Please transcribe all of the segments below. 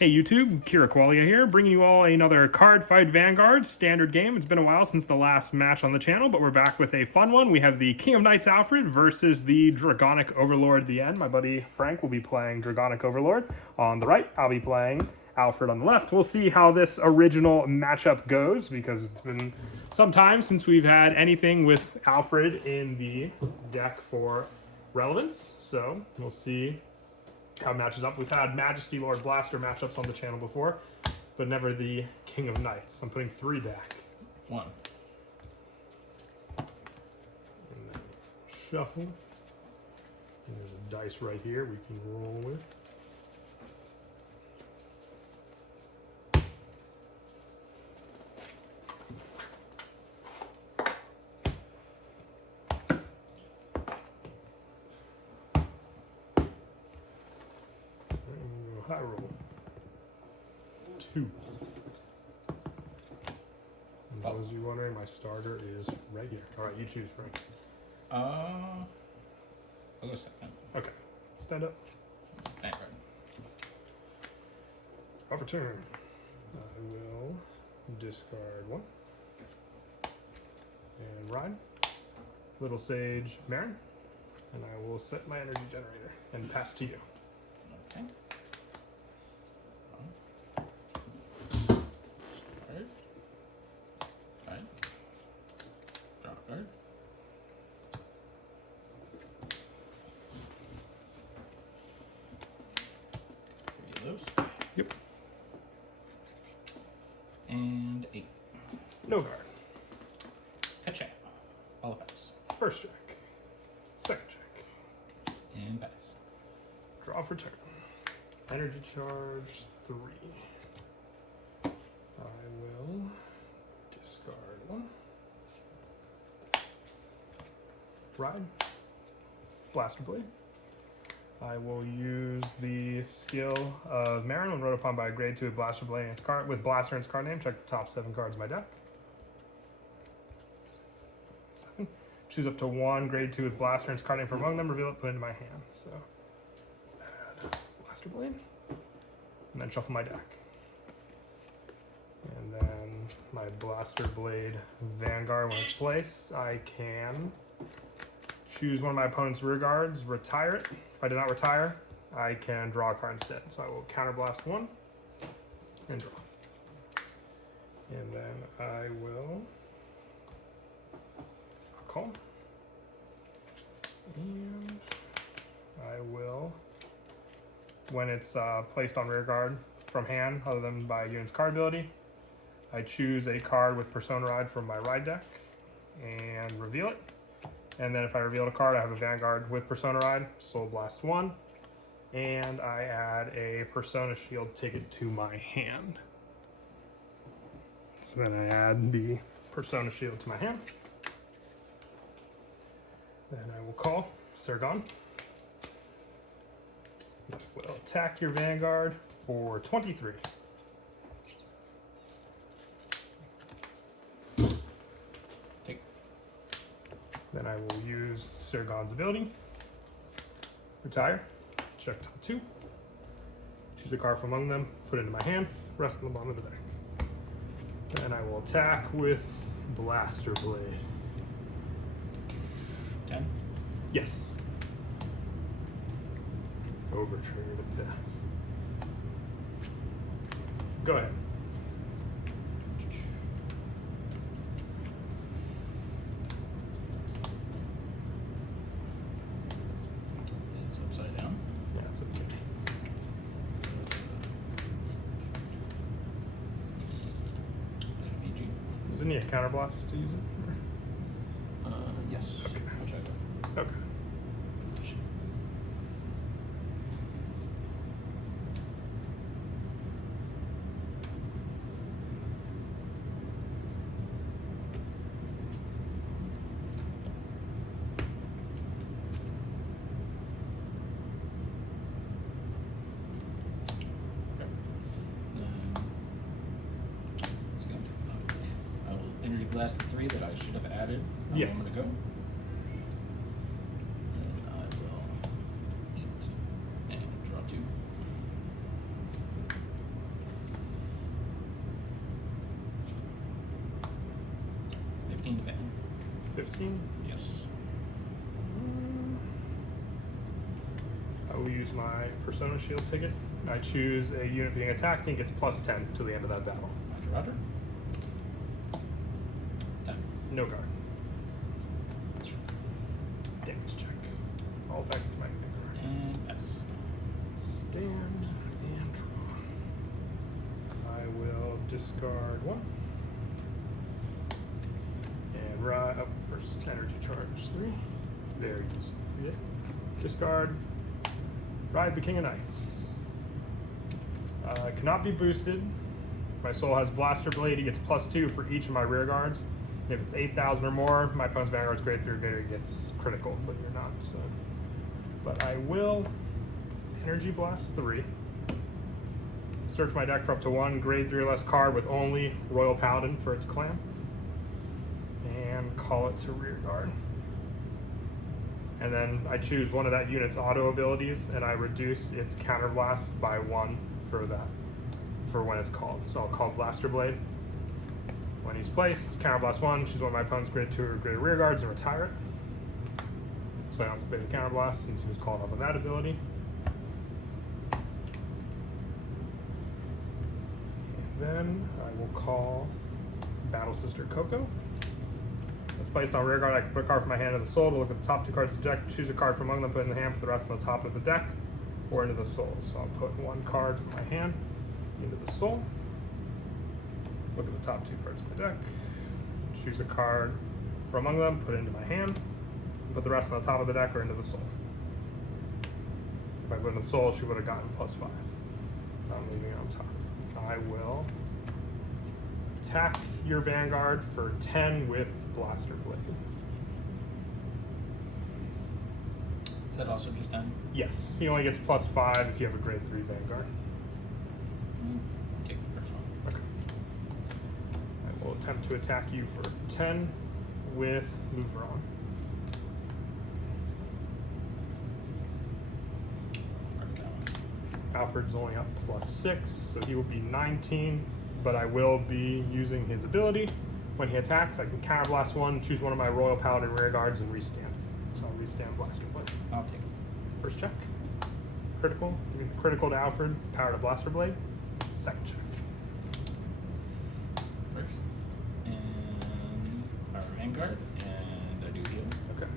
Hey YouTube, Kira Qualia here, bringing you all another Cardfight Vanguard standard game. It's been a while since the last match on the channel, but we're back with a fun one. We have the King of Knights Alfred versus the Dragonic Overlord the End. My buddy Frank will be playing Dragonic Overlord on the right. I'll be playing Alfred on the left. We'll see how this original matchup goes, because it's been some time since we've had anything with Alfred in the deck for relevance. So we'll see how it matches up. We've had Majesty Lord Blaster matchups on the channel before, but never the King of Knights. I'm putting 3 back. 1. And then shuffle. And there's a dice right here we can roll with. High roll. 2. And for those of you wondering, my starter is regular. Alright, you choose, Frank. I'll go second. Okay. Stand up. Vanguard. Off turn. I will discard 1. And ride. Little Sage Marin. And I will set my energy generator and pass to you. Okay. Card. Three of those. Yep. And 8. No guard. Counterattack. All effects. First check. Second check. And pass. Draw for turn. Energy charge 3. I will discard 1. Ride. Blaster Blade. I will use the skill of Marin when wrote upon by a grade 2 with Blaster Blade and its card with Blaster and its card name. Check the top 7 cards of my deck. 7. Choose up to 1 grade 2 with Blaster and its card name from among them. Reveal it, put it into my hand. So add Blaster Blade. And then shuffle my deck. And then my Blaster Blade Vanguard, when it's placed, I can choose one of my opponent's rear guards, retire it. If I do not retire, I can draw a card instead. So I will counterblast 1 and draw. And then I will call. And I will, when it's placed on rear guard from hand, other than by unit's card ability, I choose a card with Persona Ride from my ride deck and reveal it. And then if I reveal a card, I have a Vanguard with Persona Ride, Soul Blast 1, and I add a Persona Shield ticket to my hand. So then I add the Persona Shield to my hand. Then I will call Sergon. I will attack your Vanguard for 23. Then I will use Sergon's ability. Retire. Check top 2. Choose a card from among them. Put it into my hand. Rest on the bottom of the deck. Then I will attack with Blaster Blade. 10? Yes. Overtriggered with that. Go ahead. Upside down. Yeah, it's okay. PG. Does it need a counterblast to use it? Yes. Okay. I'll try that. Okay. Blast the 3 that I should have added a Yes. moment ago. And I will eat and draw 2. 15. Yes. I will use my Persona Shield ticket. I choose a unit being attacked and gets plus 10 till the end of that battle. Roger. 10. No guard. Damage check. All effects to my Vanguard. And pass. Stand and draw. I will discard 1. And ride up first energy charge 3. Very easy. Yeah. Discard. Ride the King of Knights. Cannot be boosted. My soul has Blaster Blade. He gets plus 2 for each of my rear guards. And if it's 8,000 or more, my opponent's Vanguard's grade 3 or greater gets critical, but you're not. So, but I will Energy Blast 3. Search my deck for up to 1 grade 3 or less card with only Royal Paladin for its clan, and call it to rear guard. And then I choose one of that unit's auto abilities, and I reduce its counterblast by 1 for that, for when it's called. So I'll call Blaster Blade. When he's placed, counterblast 1, choose one of my opponent's grade 2 or greater rear guards and retire it. So I don't have to pay the counterblast since he was called up on that ability. And then I will call Battle Sister Coco. It's placed on rear guard. I can put a card from my hand in the soul to look at the top 2 cards of the deck, choose a card from among them, put it in the hand, put the rest on the top of the deck or into the soul. So I'll put 1 card from my hand into the soul, look at the top 2 cards of my deck, choose a card from among them, put it into my hand, put the rest on the top of the deck or into the soul. If I put it in the soul, she would have gotten plus 5. I'm leaving it on top. I will attack your Vanguard for 10 with Blaster Blade. Is that also just 10? Yes, he only gets plus 5 if you have a grade 3 Vanguard. Take the first one. Okay. I will attempt to attack you for 10 with Louveron. Mark that one. Alfred's only up plus 6, so he will be 19, but I will be using his ability. When he attacks, I can counterblast 1, choose one of my Royal Paladin rear guards, and restand. So I'll restand Blaster Blade. I'll take it. First check. Critical. Critical to Alfred. Power to Blaster Blade. Second check. First. And our Vanguard, and I do heal. Okay.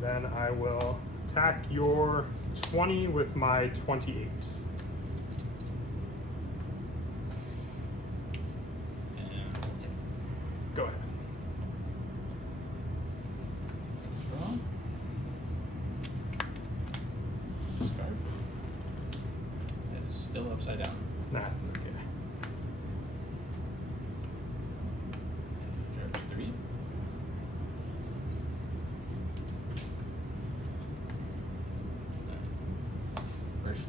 Then I will attack your 20 with my 28. And I'll take it. Go ahead. Draw. Discard. It is still upside down. Nah, it's okay. Charge 3. First.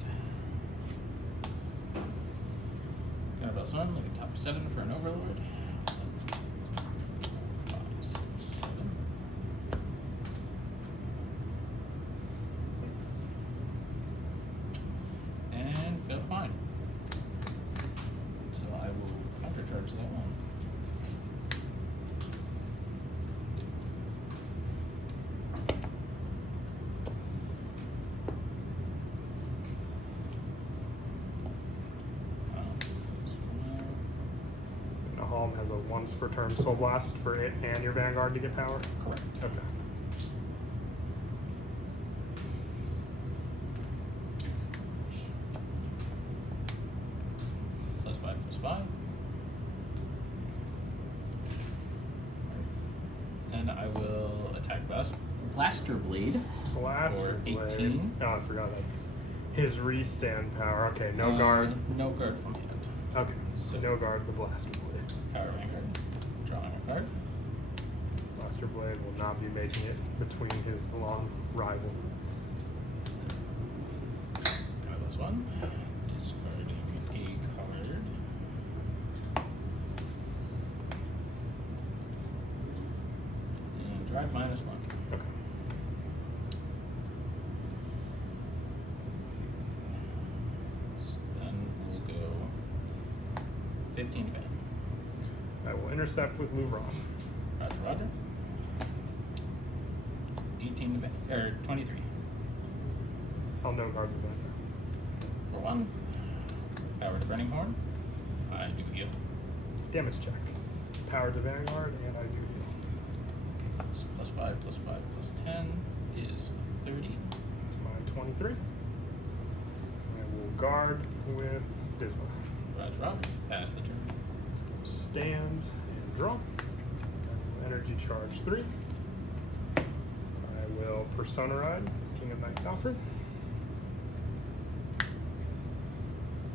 Counterblast 1, look at top 7 for an Overlord. 5, 6, 7. And failed to find. So I will countercharge that one. Nahal has a once per turn Soul Blast for it and your Vanguard to get power. Correct. Okay. +5/+5. And I will attack Blaster Blade. Blaster For Blade. 18. Oh, I forgot that's his restand power. Okay, no guard. No guard from hand. Okay, so So- no guard the Blaster Blade. Power Vanguard. Drawing a card. Blaster Blade will not be making it between his long rival. +1. Discarding a card. And drive -1. Okay. So then we'll go 15 again. I will intercept with Louveron. Roger, Roger. 18 to or 23. I'll no guard the Vanguard. For 1. Power to Burning Horn. I do heal. Damage check. Power to Vanguard, and I do heal. So +5, +5, +10 is 30. It's my 23. And we'll guard with Disma. Roger. Pass the turn. Stand and draw. Energy charge 3. I will Persona Ride King of Knights Alfred.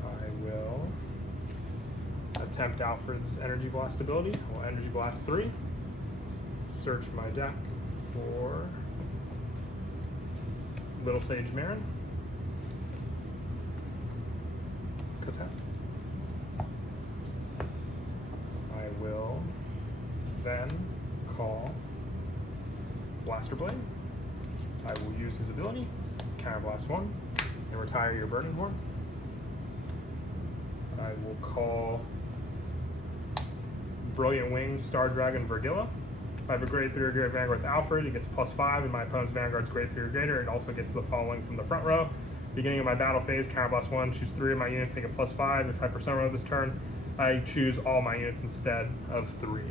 I will attempt Alfred's Energy Blast ability. I will Energy Blast 3. Search my deck for Little Sage Marin. Attack. I will then call Blaster Blade. I will use his ability, Counterblast 1, and retire your Burning Horn. I will call Brilliant Wings Star Dragon Vergilla. If I have a grade 3 or greater Vanguard with Alfred, it gets +5, and my opponent's Vanguard's grade 3 or greater. It also gets the following from the front row. Beginning of my battle phase, Counterblast 1, choose 3 of my units, take a +5. If I Persona Row this turn, I choose all my units instead of 3.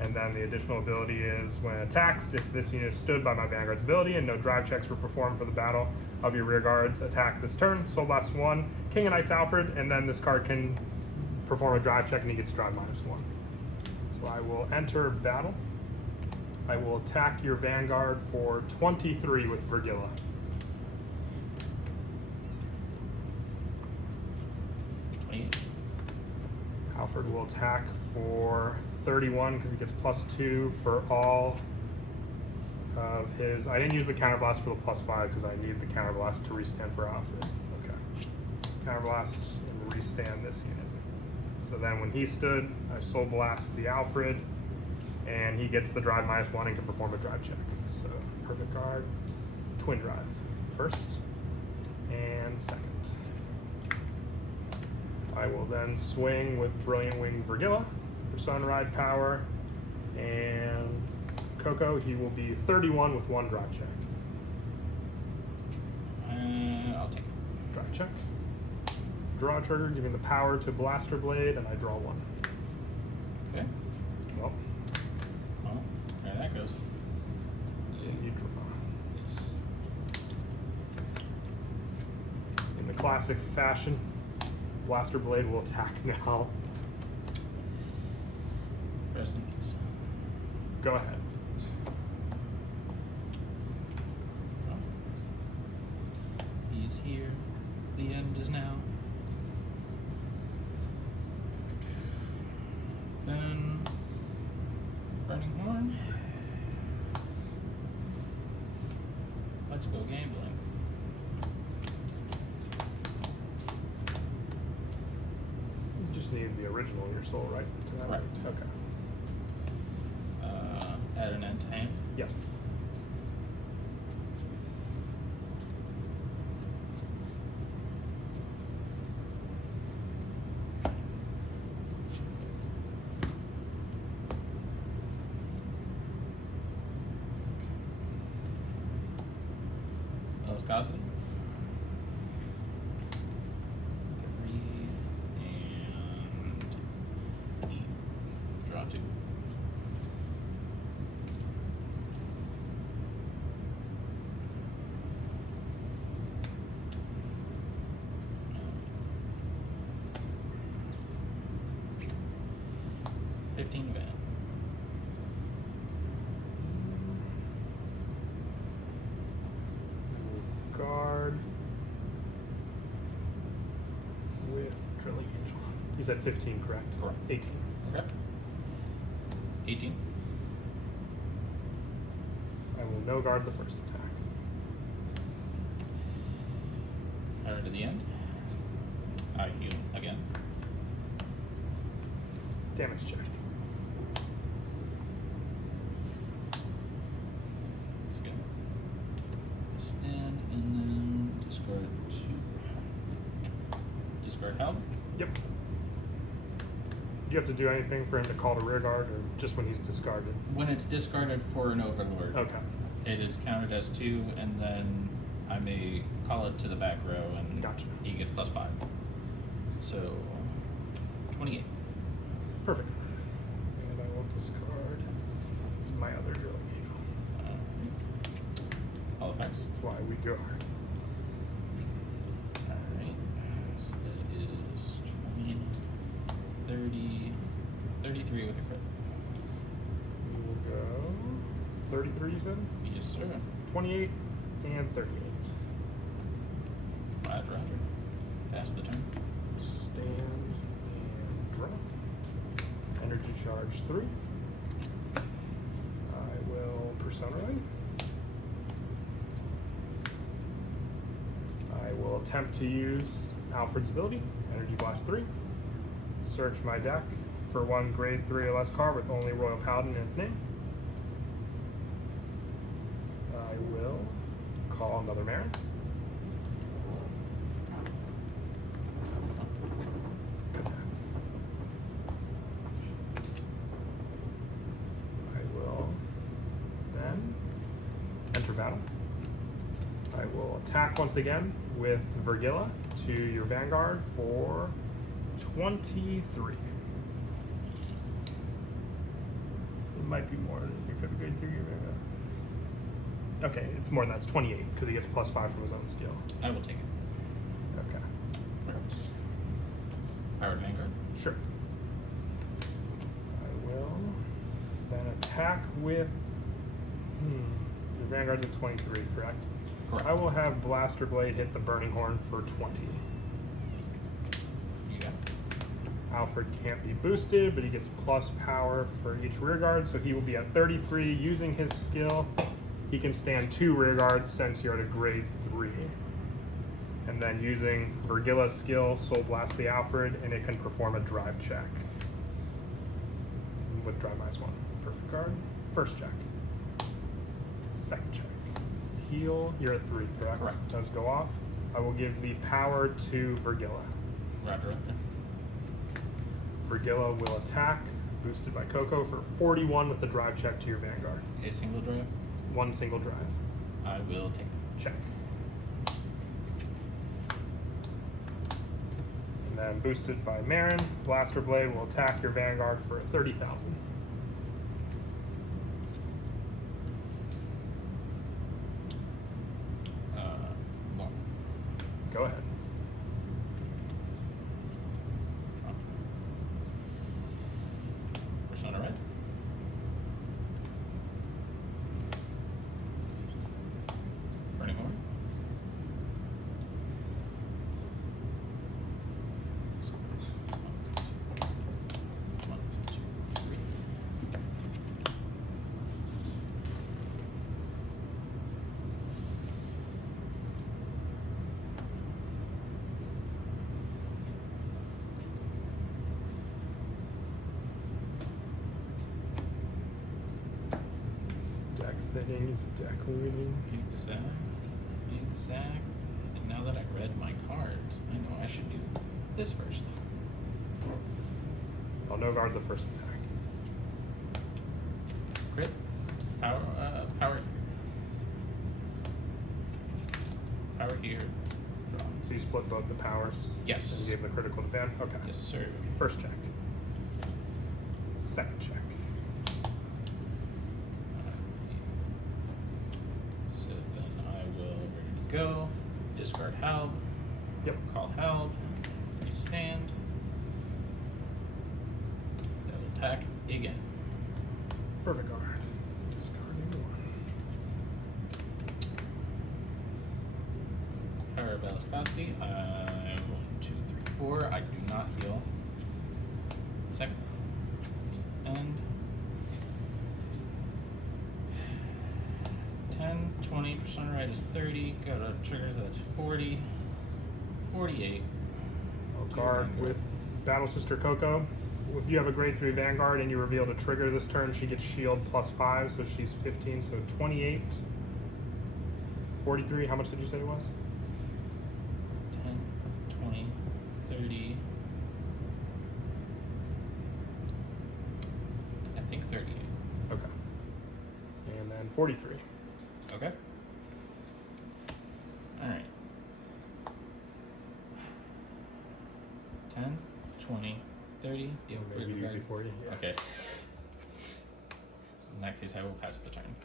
And then the additional ability is when it attacks, if this unit stood by my Vanguard's ability and no drive checks were performed for the battle of your rear guards, attack this turn. Soul Blast 1, King of Knights Alfred, and then this card can perform a drive check and he gets drive -1. So I will enter battle. I will attack your Vanguard for 23 with Vergilla. Alfred will attack for 31 because he gets +2 for all of his. I didn't use the counterblast for the +5 because I need the counterblast to restand for Alfred. Okay. Counterblast and restand this unit. So then when he stood, I soul blast the Alfred, and he gets the drive -1 and can perform a drive check. So perfect guard, twin drive. First and second. I will then swing with Brilliant Wing Vergilla for Sunride power, and Coco, he will be 31 with 1 drive check. I'll take it. Drive check. Draw a trigger, giving the power to Blaster Blade, and I draw 1. Okay. Well, There that goes. you draw. Yes. In the classic fashion, Blaster Blade will attack now. Rest in peace. Go ahead. Well, he's here. The end is now. Then Burning Horn. Let's go gambling. You just need the original in your soul, right? To that Right. Okay. Add an end to hand. Yes. Viscosity. 3 and 8. Draw 2. Van. Guard with Drilling Angel. You said 15, correct? Correct. 18. Okay. 18. I will no guard the first attack. Alright, to the end. I heal again. Damage check. Let's go. Stand and then discard 2. Discard help. Yep. Do you have to do anything for him to call to rear guard, or just when he's discarded? When it's discarded for an Overlord, Okay. it is counted as 2, and then I may call it to the back row, and Gotcha. he gets +5. So 28. Perfect. And I will discard my other drilling angel. All effects. That's why we go. Alright. So that is 20, 30, 33 with a crit. We will go 33, you said? Yes, sir. 28 and 38. Roger, roger. Pass the turn. Stand and draw. Energy charge 3. I will Persona Ray. I will attempt to use Alfred's ability, Energy Blast 3. Search my deck for one grade 3 or less card with only Royal Paladin in its name. I will call another Marin. I will then enter battle. I will attack once again with Vergilla to your Vanguard for 23. It might be more than you could grade 3 your Vanguard. Okay, it's more than that. It's 28 because he gets +5 from his own skill. I will take it. Okay. Powered Vanguard. Sure. I will then attack with. Your Vanguard's at 23, correct? Correct. I will have Blaster Blade hit the Burning Horn for 20. You got it. Alfred can't be boosted, but he gets plus power for each rear guard, so he will be at 33. Using his skill, he can stand 2 rear guards since you're at a grade 3. And then using Vergilla's skill, Soul Blast the Alfred, and it can perform a drive check. With drive -1. Perfect guard. First check. Second check. Heal, you're at 3, correct? Correct. Does go off. I will give the power to Vergilla. Roger, roger. Vergilla will attack, boosted by Coco, for 41 with the drive check to your Vanguard. A single drive. 1 single drive. I will take it. Check. And then boosted by Marin, Blaster Blade will attack your Vanguard for 30,000. More. Go ahead. Persona Red. Burning Horn. One, two, three. Deck fittings, deck winning. Exact. And now that I've read my cards, I know I should do this first. I'll no guard the first attack. Crit. Power here. Power here. Draw. So you split both the powers? Yes. And gave the critical to Van? Okay. Yes, sir. First check. Second check. So then I will ready to go. Discard Halb. Yep. Call Halb. Restand. They'll attack again. Perfect guard. Discarding 1. Power of Velocity. 1, 2, 3, 4. I do not heal. Second. And 10, 20, Persona Right is 30, go to triggers, that's 40, 48. I'll Two guard Vanguard. with Battle Sister Coco. If you have a grade 3 Vanguard and you reveal to trigger this turn, she gets shield +5, so she's 15, so 28. 43, how much did you say it was? 10, 20, 30, 43. Okay. Alright. 10, 20, 30. Yeah, Make it easy for you. Yeah. Okay. In that case, I will pass the turn.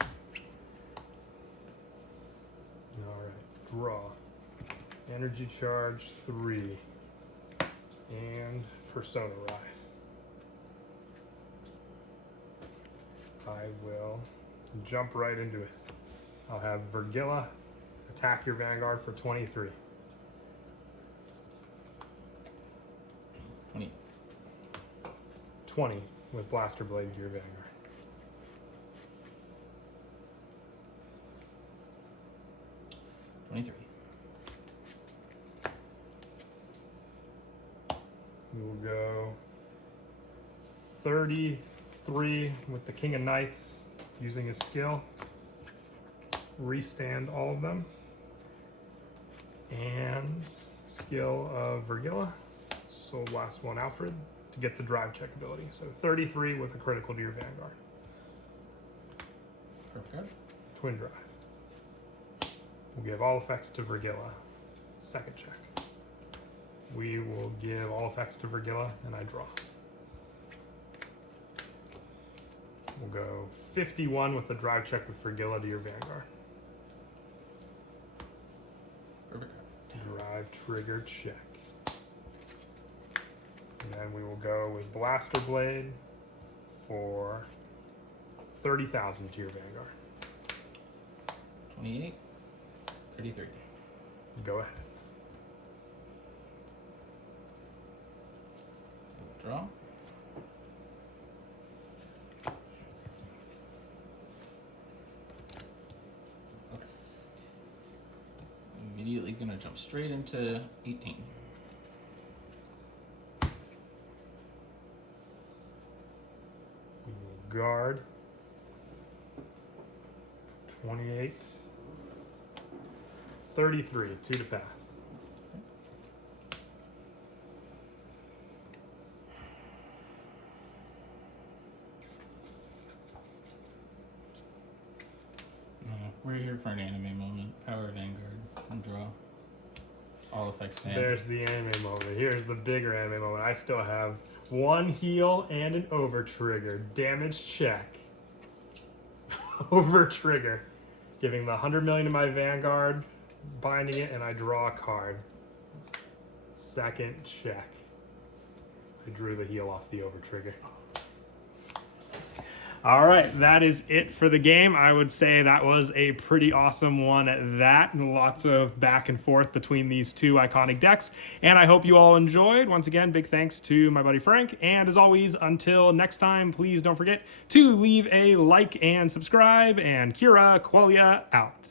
Alright, draw. Energy charge 3. And Persona Ride. I will jump right into it. I'll have Vergilla attack your Vanguard for 23. 20. 20 with Blaster Blade to your Vanguard. We will go 33 with the King of Knights using his skill. Restand all of them. And skill of Vergilla. So last one, Alfred, to get the drive check ability. So 33 with a critical to your Vanguard. Perfect. Twin drive. We'll give all effects to Vergilla. Second check. We will give all effects to Vergilla, and I draw. We'll go 51 with the drive check with Vergilla to your Vanguard. Perfect. Drive trigger check. And then we will go with Blaster Blade for 30,000 to your Vanguard. 28, 33. Go ahead. Draw. Okay. Immediately gonna jump straight into 18. We will guard 28, 33, 2 to pass. We're here for an anime moment. Power Vanguard and draw. All effects stand. There's the anime moment. Here's the bigger anime moment. I still have one heal and an over trigger. Damage check. Over trigger. Giving the 100 million to my Vanguard, binding it, and I draw a card. Second check. I drew the heal off the over trigger. All right, that is it for the game. I would say that was a pretty awesome one at that. And lots of back and forth between these two iconic decks. And I hope you all enjoyed. Once again, big thanks to my buddy Frank. And as always, until next time, please don't forget to leave a like and subscribe. And Kira Qualia out.